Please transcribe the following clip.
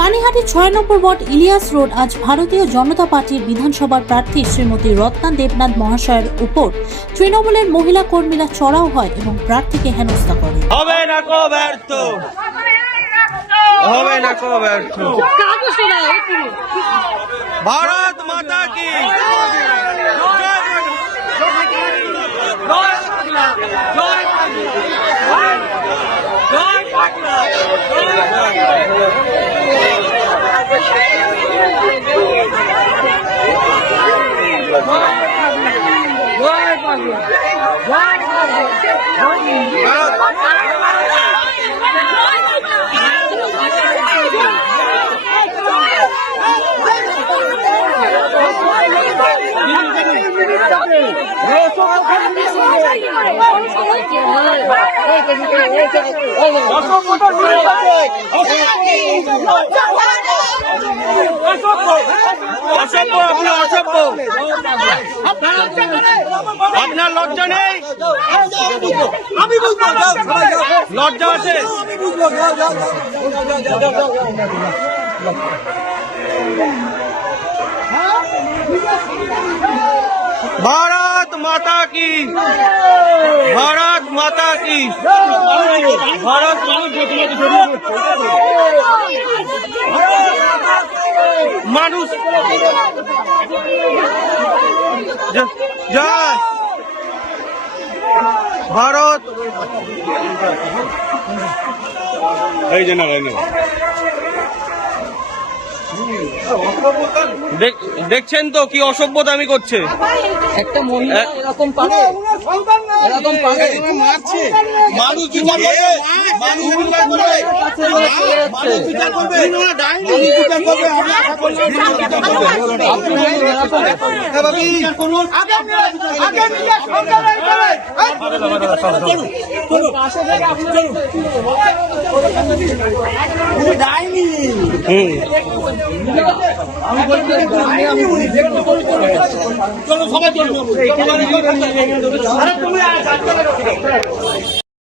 পানিহাটি ৬ নম্বর word Ilias road আজ ভারতীয় জনতা পার্টির বিধানসভার প্রার্থী শ্রীমতী রত্না দেবনাথ মহাশয়ের উপর তৃণমূলের মহিলা কর্মীরা চড়াও হয় এবং প্রার্থীকে হেনস্থা করে। হবে না কো ব্যর্থ, হবে না কো ব্যর্থ। ভারত মাতা কি অসভ্য, আপনার অসভ্য, আপনার লজ্জা নেই? আমি বুঝবো, লজ্জা আছে? ভারত মাতা কি, ভারত মাতা কি, ভারত মানুষ জয় ভারত। এই যে না দেখছেন তো কি অসভ্যতা আমি করছে। একটা মহিলা এরকম পারে, এরকম পারে মারছে মানুষ বিচার করবে, মানুষ বিচার করবে, মানুষ বিচার করবে, ডাইনি বিচার করবে, আমরা আশা করছি বিচার করবে। আপনি এরকম হ্যাঁ বাবি করুন, আগে নিজে সরকার করেন। চলো পাশে থেকে আপনি চলুন, উনি ডাইনি। আমি বলছি আমি উনি দেখতে বলি, চলো সবাই চলো। আরে তুমি আর